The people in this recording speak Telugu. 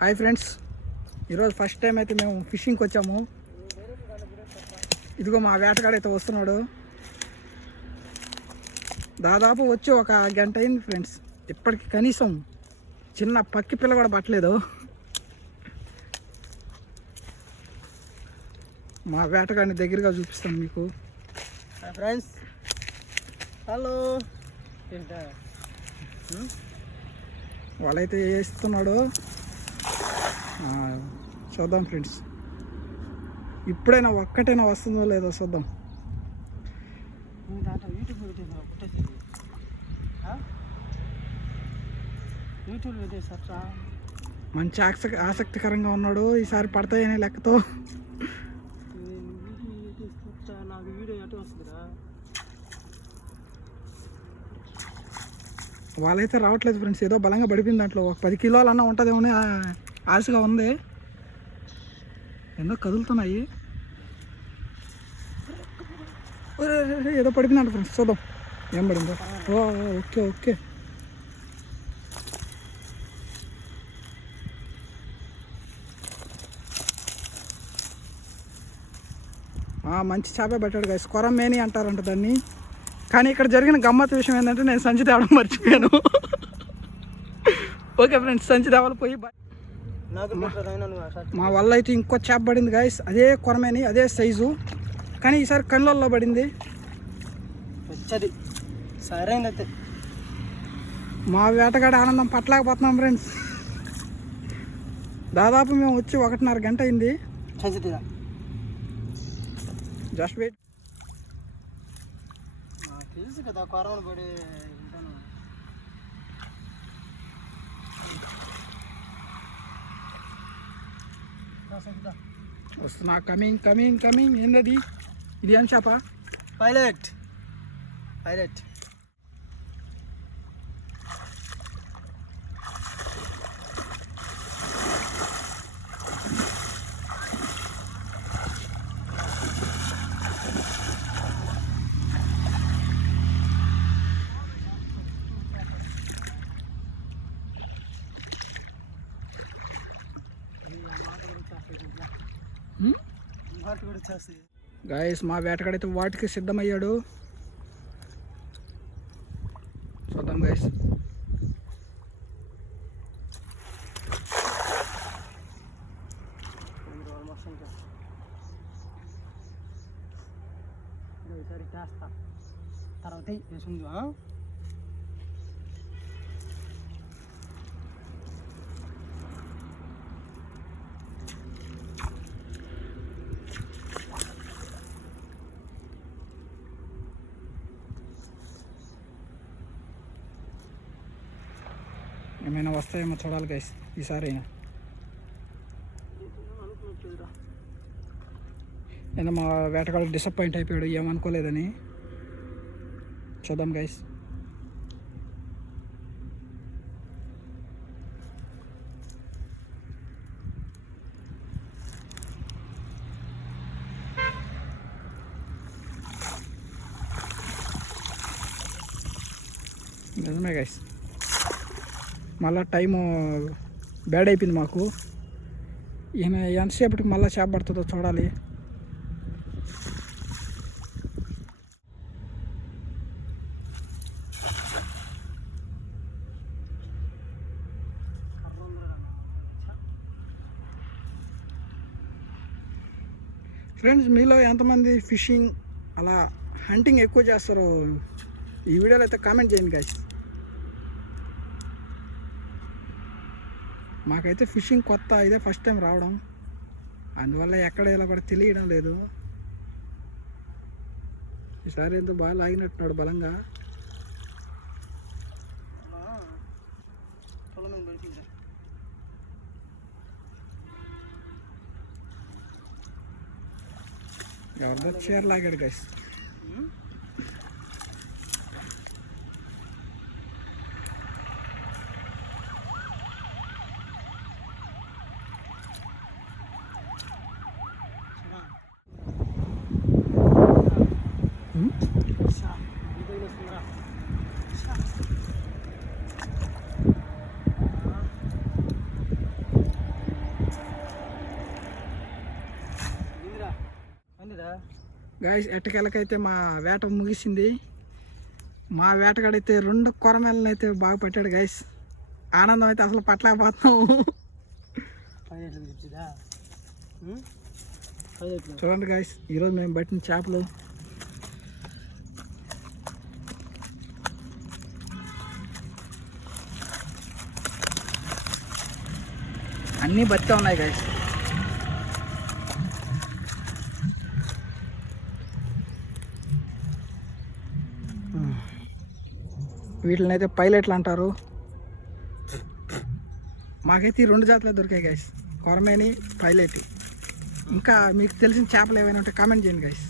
హాయ్ ఫ్రెండ్స్, ఈరోజు ఫస్ట్ టైం అయితే మేము ఫిషింగ్కి వచ్చాము. ఇదిగో మా వేటగాడైతే వస్తున్నాడు. దాదాపు వచ్చి ఒక గంట అయింది ఫ్రెండ్స్. ఇప్పటికి కనీసం చిన్న పక్కి పిల్ల కూడా పట్టలేదు. మా వేటగాడిని దగ్గరగా చూపిస్తాను మీకు. Friends, hello. వాళ్ళైతే వేస్తున్నాడు, చూద్దాం ఫ్రెండ్స్. ఇప్పుడైనా ఒక్కటైనా వస్తుందో లేదో చూద్దాం. మంచి ఆసక్తికరంగా ఉన్నాడు. ఈసారి పడతాయనే లెక్కతో వాళ్ళైతే రావట్లేదు ఫ్రెండ్స్. ఏదో బలంగా పడిపోయింది. దాంట్లో ఒక 10 కిలోలన్నా ఉంటుందేమో ఆశగా ఉంది. ఎన్నో కదులుతున్నాయి. ఏదో పడిపోయిందంట ఫ్రెండ్స్, చూద్దాం ఏం పడిందో. ఓకే ఓకే, మంచి చేపే పట్టాడు గైస్. కొరమేని అంటారంట దాన్ని. కానీ ఇక్కడ జరిగిన గమ్మత్తు విషయం ఏంటంటే నేను సంచి తేవడం మర్చిపోయాను. ఓకే ఫ్రెండ్స్, సంచి తేవాలి పోయి. మా వల్ల అయితే ఇంకో చేప పడింది గైస్. అదే కొరమేని, అదే సైజు, కానీ ఈసారి కళ్ళల్లో పడింది. సరైనది. మా వేటగాడి ఆనందం పట్టలేకపోతున్నాం ఫ్రెండ్స్. దాదాపు మేము వచ్చి 1:30 గంట అయింది. Just wait. తెలుసు కదా కొరమని పడి వస్తున్నా. Coming coming coming. ఏంటది? ఇది ఏం చేప? పైలట్. పైలట్. గాయస్, మా వేటగాడైతే వాటికి సిద్ధమయ్యాడు. చూద్దాం గాయస్. తర్వాత ఏమైనా వస్తాయేమో చూడాలి గైస్ ఈసారి అయినా. అయినా మా వేటగాడు డిసప్పాయింట్ అయిపోయాడు, ఏమనుకోలేదని. చూద్దాం గైస్. నిజమే గైస్, మళ్ళీ టైము బ్యాడ్ అయిపోయింది మాకు. ఈయన ఎంతసేపటికి మళ్ళీ చేప పడుతుందో చూడాలి. ఫ్రెండ్స్, మీలో ఎంతమంది ఫిషింగ్ అలా హంటింగ్ ఎక్కువ చేస్తారో ఈ వీడియోలో అయితే కామెంట్ చేయండి గైస్. మాకైతే ఫిషింగ్ కొత్త, ఇదే ఫస్ట్ టైం రావడం. అందువల్ల ఎక్కడ ఇలా కూడా తెలియడం లేదు. ఈసారి ఎందుకు బాగా లాగినట్టున్నాడు బలంగా. ఎవరిదో చీర లాగాడు గైస్. గాయస్ ఎట్టకెళ్ళకైతే మా వేట ముగిసింది. మా వేటగాడైతే 2 కొరమేళ్ళని అయితే బాగా పట్టాడు గాయస్. ఆనందం అయితే అసలు పట్టలేకపోతున్నాము. పైలెట్లు తెచ్చిదా పైలెట్లు చూడండి గాయస్, ఈరోజు మేము పట్టిన చేపలు అన్నీ బతికే ఉన్నాయి గాయస్. వీటిని అయితే పైలెట్లు అంటారు. మాకైతే ఈ 2 జాతులు దొరికాయి గైస్, కొరమేని, పైలెట్. ఇంకా మీకు తెలిసిన చేపలు ఏమైనా ఉంటే కామెంట్ చేయండి గైస్.